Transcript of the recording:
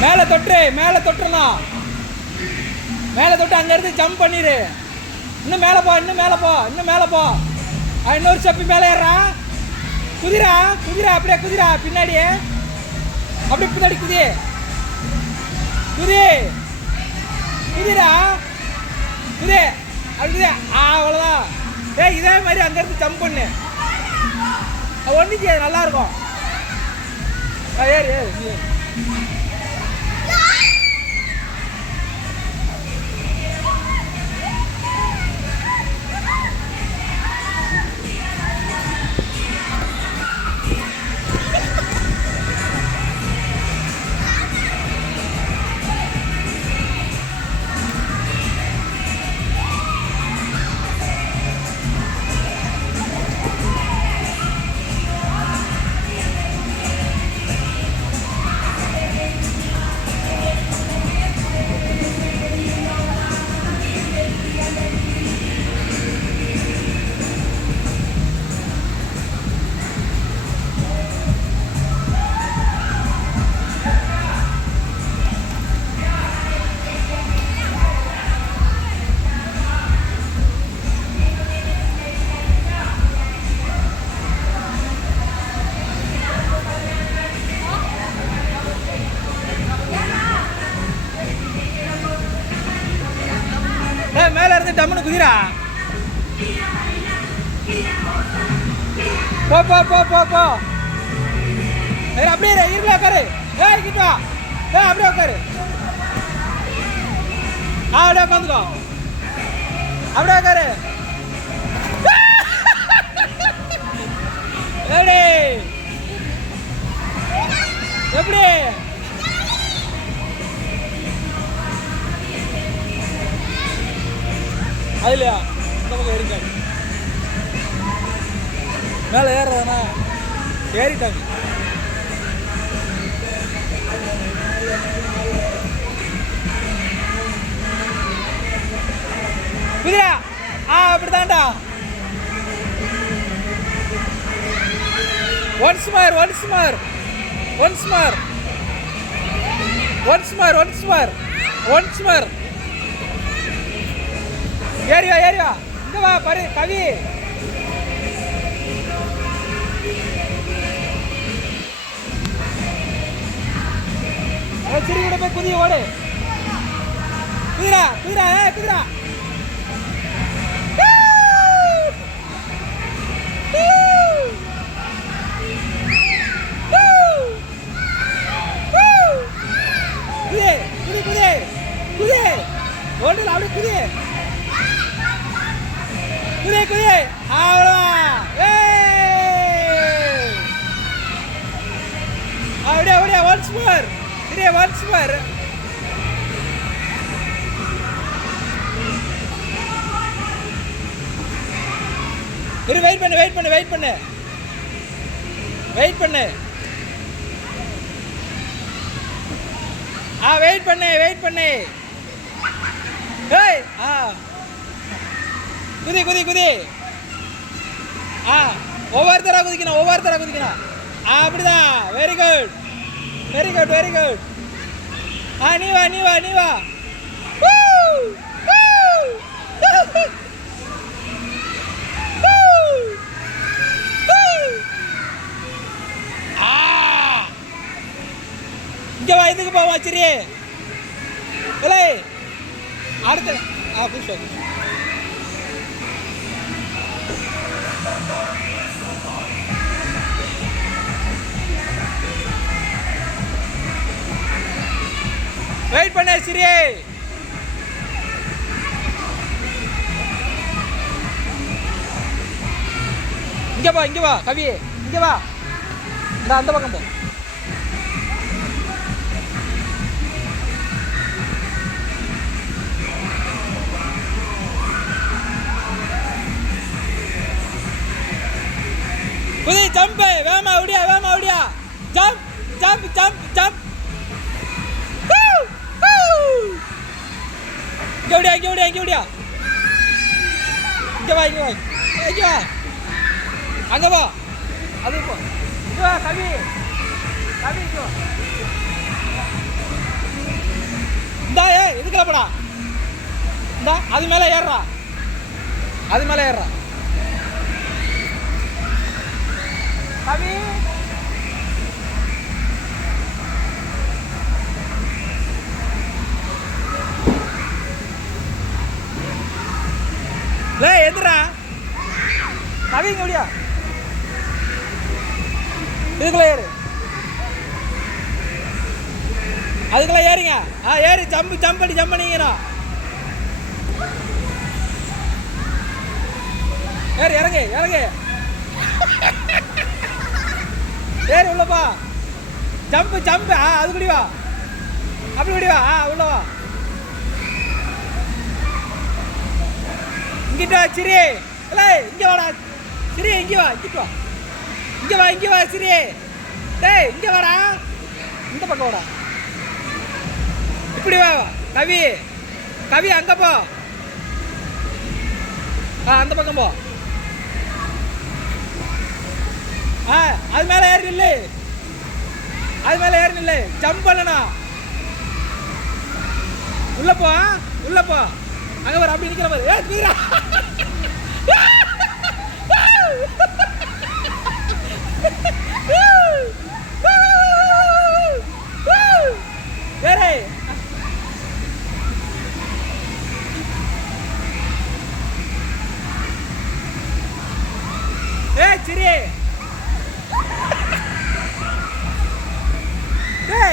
மேலே தொட்டுறணும். மேலே தொட்டு அங்கேருந்து ஜம்ப் பண்ணிடு. இன்னும் மேலே போ, இன்னும் மேலே போ. இன்னொரு ஸ்டெப்பு மேலே ஏறா. குதிரா அப்படியே குதிரா. பின்னாடியே அப்படியே பின்னாடி குதிரா அப்படி. அவ்வளோதான். இதே மாதிரி அங்கேருந்து ஜம்ப் பண்ணு. ஒன்றுச்சு நல்லா இருக்கும். ஏறு. மேல இருந்து டம்னு குதிரா. போ. அப்படியே இருக்கலாம் உட்காரு. கிட்ட அப்படியே உட்காரு. அப்படியே உட்காந்துக்கோ. அப்படியே உட்காரு. எப்படி அதுலையா இந்த பக்கம் ஏறிட்டாங்க. மேலே ஏறுறதானே ஏறிட்டாங்க. குதிரா அப்படிதான்டா. ஒன்ஸ் மார். ஏறிவா இங்க வா பாரு கவி. சிறு கூட போய் குதி ஓடு. குதிரா. குதி ஓடுல அப்படியே குதி. அவ்வளோதான். அப்படியே ஒன்ஸ் மோர். வெயிட் பண்ணு. வெயிட் பண்ணு. குதி. ஒவ்வொருத்தரா குதிக்கணும். அப்படிதான். Very good. நீ வா. இங்க வா. இதுக்கு போவா. சரி அடுத்த புதுசு. வெயிட் பண்ண சிரி. இங்க வா கவி. இங்க வா. அந்த பக்கம் போ. குதி. ஜம்ப். வேமா ஓடியா. ஜம்ப். இங்க ஓடியா. இங்க வா. அங்க வா. அது போ. இங்க வா கவி. இந்தா இதுக்குள்ள போடா. இந்தா அது மேலே ஏறுறா, அது மேலே ஏறுறா. கவி லே எதுரா கவிங்க முடியா, இதுக்குள்ள ஏறு, அதுக்குள்ள ஏறிங்க. ஏறி ஜம்ப் பண்ணிங்கண்ணா. ஏறி இறங்கு ஏறி உள்ளப்பா. ஜம்ப் அது குடி வா, அப்படி குடி வா. உள்ளவா இங்கிட்ட வா சிரி. இல்லை இங்கே வாடா சிரி, இங்கே வா இங்கே வா சிரி. டேய் இங்கே வாடா, இந்த பக்கம் வாடா. இப்படி வா கவி அங்கே போ. அந்த பக்கம் போ. அது மேலே ஏறி நில்லு, ஜம்ப் பண்ணணும். உள்ள போ அங்க வர, அப்படி நிக்கிற பாரு. ஏறே